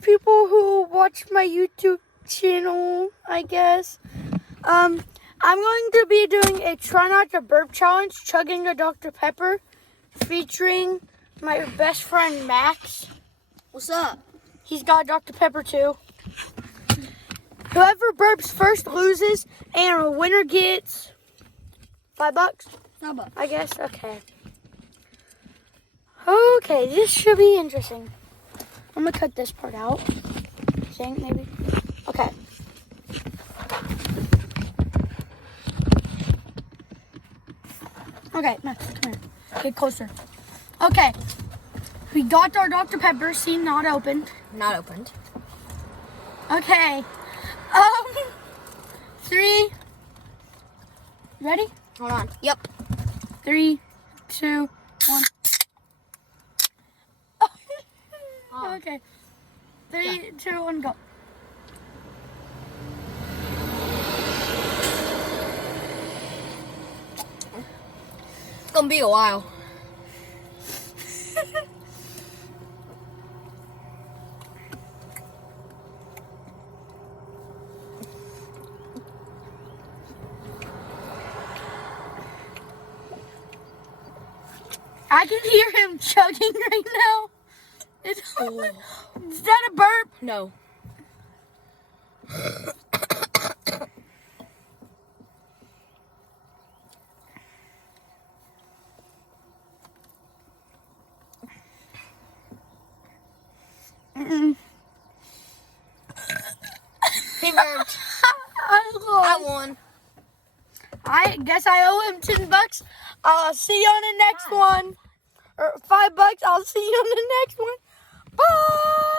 people who watch my YouTube channel, I guess. I'm going to be doing a try not to burp challenge, chugging a Dr. Pepper, featuring my best friend Max. What's up? He's got Dr. Pepper too. Whoever burps first loses, and a winner gets $5. $5. I guess. Okay. Okay, this should be interesting. I'm gonna cut this part out. Think maybe. Okay. Okay, Max, come here. Get closer. Okay. We got our Dr. Pepper. See, not opened. Not opened. Okay. 3. Ready? Hold on. Yep. 3, 2, 1. Oh. Okay. 3, 2, 1, go. It's gonna be a while. I can hear him chugging right now. Is that a burp? No. He burped. I won. I guess I owe him $10. I'll see you on the next one. Or $5. I'll see you on the next one. Bye.